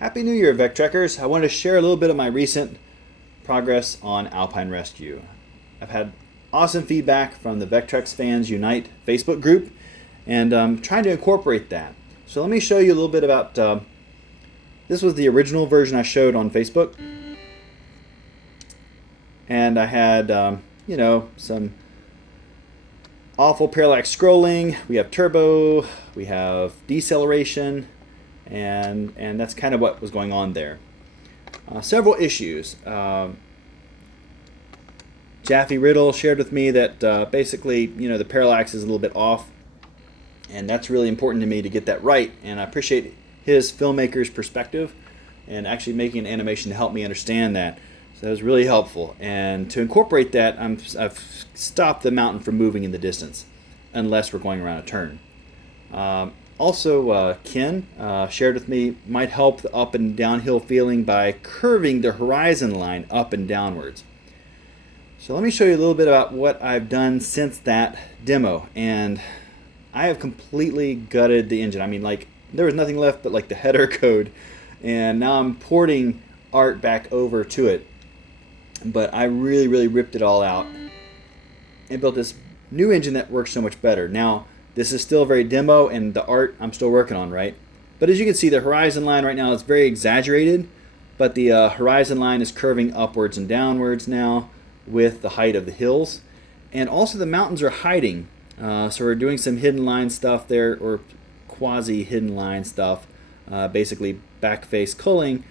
Happy New Year, Vectrekkers. I wanted to share a little bit of my recent progress on Alpine Rescue. I've had awesome feedback from the Vectrex Fans Unite Facebook group, and I'm trying to incorporate that. So let me show you a little bit about, this was the original version I showed on Facebook. And I had, some awful parallax scrolling. We have turbo, we have deceleration, and that's kind of what was going on there. Several issues. Jaffe Riddle shared with me that basically, the parallax is a little bit off, and that's really important to me to get that right. And I appreciate his filmmaker's perspective and actually making an animation to help me understand that. So that was really helpful. And to incorporate that, I've stopped the mountain from moving in the distance, unless we're going around a turn. Also, Ken shared with me might help the up and downhill feeling by curving the horizon line up and downwards. So let me show you a little bit about what I've done since that demo. And I have completely gutted the engine. I mean, like, there was nothing left but like the header code. And now I'm porting art back over to it. But I really ripped it all out and built this new engine that works so much better. Now, this is still very demo, and the art I'm still working on, right? But as you can see, the horizon line right now is very exaggerated, but the horizon line is curving upwards and downwards now with the height of the hills. And also the mountains are hiding. So we're doing some hidden line stuff there, or quasi-hidden line stuff. Basically, back face culling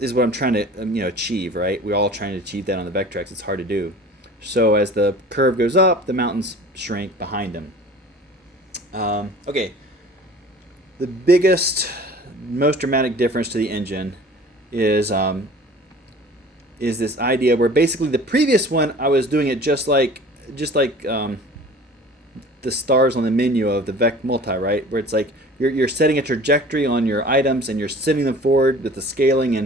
is what I'm trying to achieve, right? We're all trying to achieve that on the Vectrex. It's hard to do. So as the curve goes up, the mountains shrink behind them. Okay, the biggest, most dramatic difference to the engine is this idea where basically the previous one I was doing it just like the stars on the menu of the Vec Multi, right? Where it's like you're setting a trajectory on your items and you're sending them forward with the scaling,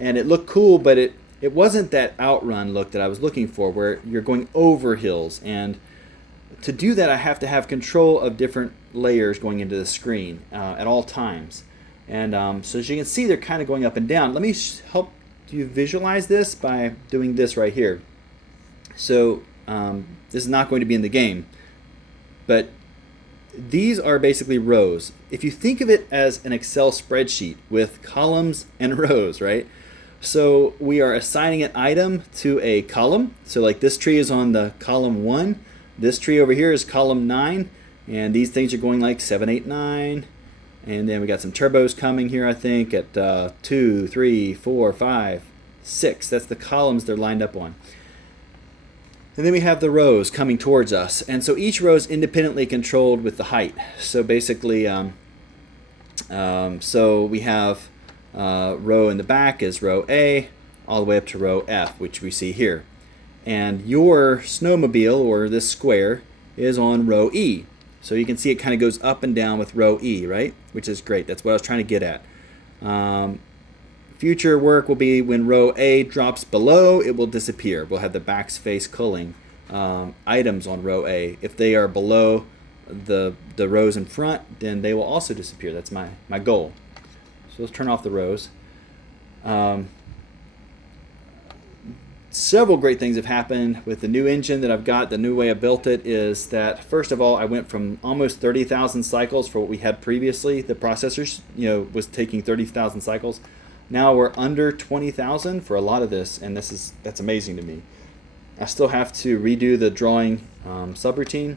and it looked cool, but it wasn't that outrun look that I was looking for, where you're going over hills. And to do that, I have to have control of different layers going into the screen at all times. And so as you can see, they're kind of going up and down. Let me help you visualize this by doing this right here. So this is not going to be in the game, but these are basically rows. If you think of it as an Excel spreadsheet with columns and rows, right? So we are assigning an item to a column. So like this tree is on the column 1. This tree over here is column 9, and these things are going like 7, 8, 9. And then we got some turbos coming here, I think, at 2, 3, 4, 5, 6. That's the columns they're lined up on. And then we have the rows coming towards us. And so each row is independently controlled with the height. So basically, so we have row in the back is row A, all the way up to row F, which we see here. And your snowmobile, or this square, is on row E. So you can see it kind of goes up and down with row E, right? Which is great. That's what I was trying to get at. Future work will be when row A drops below, it will disappear. We'll have the back face culling items on row A. If they are below the rows in front, then they will also disappear. That's my goal. So let's turn off the rows. Several great things have happened with the new engine that I've got. The new way I built it is that, first of all, I went from almost 30,000 cycles for what we had previously. The processors, was taking 30,000 cycles. Now we're under 20,000 for a lot of this, and that's amazing to me. I still have to redo the drawing subroutine.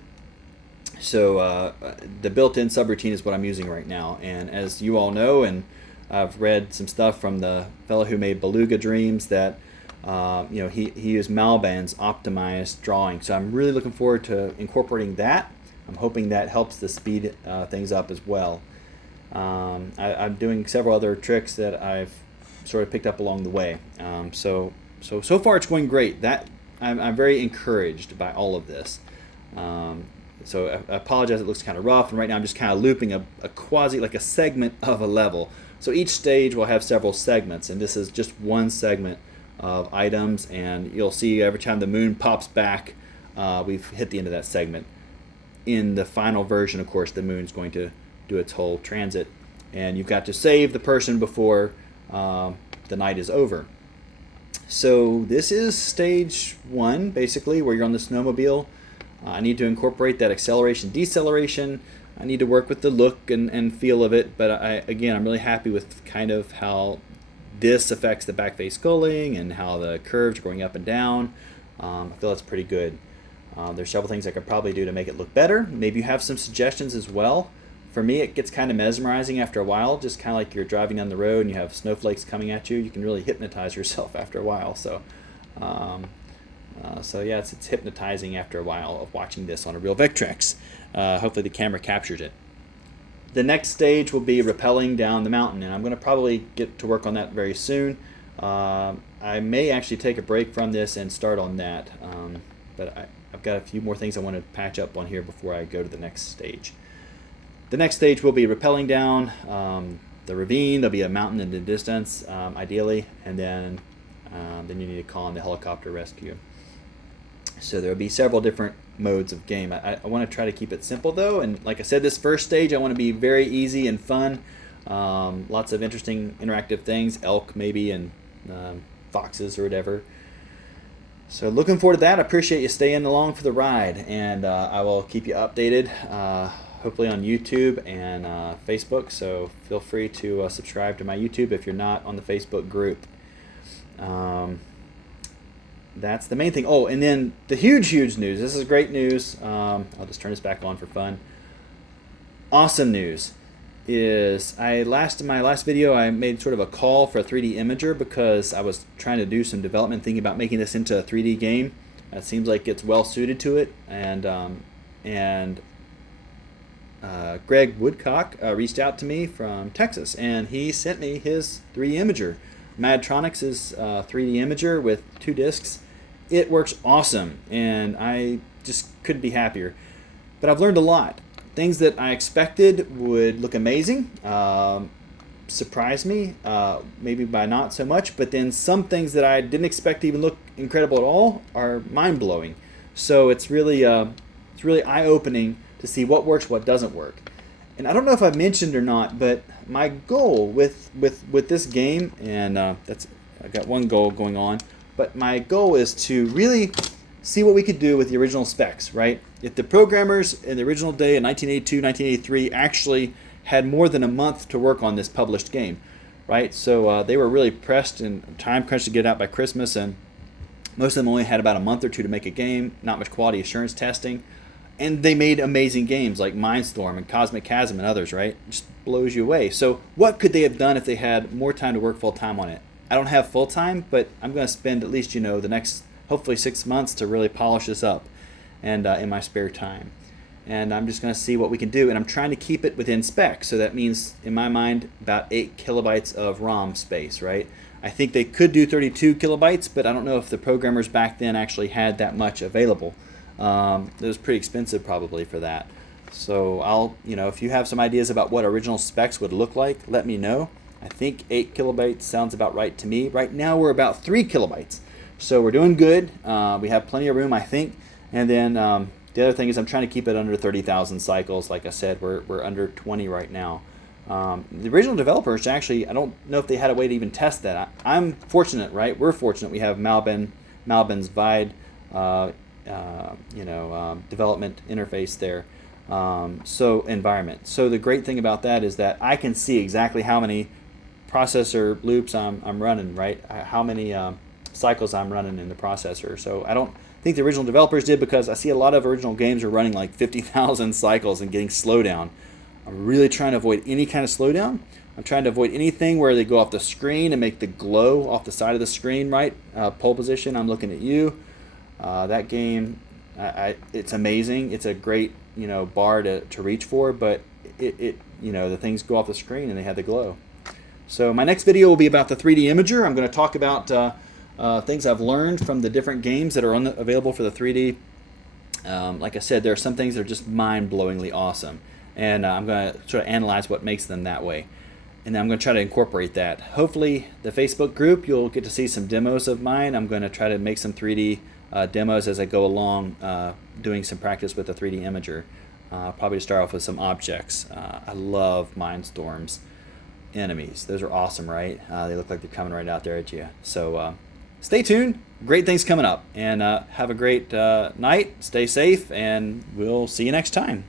So the built-in subroutine is what I'm using right now. And as you all know, and I've read some stuff from the fellow who made Beluga Dreams, that he used Malban's optimized drawing. So I'm really looking forward to incorporating that. I'm hoping that helps to speed things up as well. I'm doing several other tricks that I've sort of picked up along the way. So far it's going great. I'm very encouraged by all of this. So I apologize, it looks kind of rough, and right now I'm just kind of looping a quasi, like a segment of a level. So each stage will have several segments, and this is just one segment of items, and you'll see every time the moon pops back, we've hit the end of that segment. In the final version, of course, the moon's going to do its whole transit and you've got to save the person before the night is over. So this is stage 1, basically, where you're on the snowmobile. I need to incorporate that acceleration, deceleration. I need to work with the look and feel of it, but again, I'm really happy with kind of how this affects the back face sculling and how the curves are going up and down. I feel that's pretty good. There's several things I could probably do to make it look better. Maybe you have some suggestions as well. For me, it gets kind of mesmerizing after a while, just kind of like you're driving down the road and you have snowflakes coming at you. You can really hypnotize yourself after a while. So yeah, it's hypnotizing after a while of watching this on a real Vectrex. Hopefully the camera captures it. The next stage will be rappelling down the mountain, and I'm going to probably get to work on that very soon. I may actually take a break from this and start on that, but I've got a few more things I want to patch up on here before I go to the next stage. The next stage will be rappelling down the ravine. There'll be a mountain in the distance, ideally, and then you need to call in the helicopter rescue. So there will be several different modes of game. I want to try to keep it simple though, and like I said, this first stage I want to be very easy and fun. Lots of interesting interactive things, elk maybe, and foxes or whatever. So looking forward to that. I appreciate you staying along for the ride, and I will keep you updated, hopefully on YouTube and Facebook. So feel free to subscribe to my YouTube if you're not on the Facebook group. That's the main thing. Oh, and then the huge news. This is great news. I'll just turn this back on for fun. Awesome news is in my last video I made sort of a call for a 3D imager because I was trying to do some development thinking about making this into a 3D game. It seems like it's well suited to it, and Greg Woodcock reached out to me from Texas, and he sent me his 3D imager. Madtronics is 3D imager with 2 discs. It works awesome, and I just couldn't be happier. But I've learned a lot. Things that I expected would look amazing, surprise me, maybe by not so much, but then some things that I didn't expect to even look incredible at all are mind-blowing. So it's really eye-opening to see what works, what doesn't work. And I don't know if I've mentioned or not, but my goal with this game, and I've got one goal going on, but my goal is to really see what we could do with the original specs, right? If the programmers in the original day in 1982, 1983 actually had more than a month to work on this published game, right? So they were really pressed and time crunched to get it out by Christmas, and most of them only had about a month or 2 to make a game, not much quality assurance testing. And they made amazing games like Mindstorm and Cosmic Chasm and others, right? Just blows you away. So what could they have done if they had more time to work full time on it? I don't have full time, but I'm going to spend at least, the next hopefully 6 months to really polish this up, and in my spare time. And I'm just going to see what we can do. And I'm trying to keep it within spec. So that means, in my mind, about 8 kilobytes of ROM space, right? I think they could do 32 kilobytes, but I don't know if the programmers back then actually had that much available. It was pretty expensive probably for that. So I'll, if you have some ideas about what original specs would look like, let me know. I think 8 kilobytes sounds about right to me. Right now we're about 3 kilobytes. So we're doing good. We have plenty of room, I think. And then the other thing is I'm trying to keep it under 30,000 cycles. Like I said, we're under 20 right now. The original developers actually, I don't know if they had a way to even test that. I'm fortunate, right? We're fortunate. We have Malbin's VIDE development interface there, so environment. So the great thing about that is that I can see exactly how many processor loops I'm running, right? How many cycles I'm running in the processor. So I don't think the original developers did, because I see a lot of original games are running like 50,000 cycles and getting slowdown. I'm really trying to avoid any kind of slowdown. I'm trying to avoid anything where they go off the screen and make the glow off the side of the screen, right? Pole position, I'm looking at you. That game, it's amazing. It's a great, bar to reach for, but the things go off the screen and they have the glow. So my next video will be about the 3D imager. I'm going to talk about things I've learned from the different games that are available for the 3D. Like I said, there are some things that are just mind-blowingly awesome, and I'm going to sort of analyze what makes them that way. And then I'm going to try to incorporate that. Hopefully, the Facebook group, you'll get to see some demos of mine. I'm going to try to make some 3D demos as I go along, doing some practice with the 3D imager. Probably to start off with some objects. I love Mindstorms. enemies. Those are awesome, right? They look like they're coming right out there at you. So stay tuned. Great things coming up. And have a great night. Stay safe, and we'll see you next time.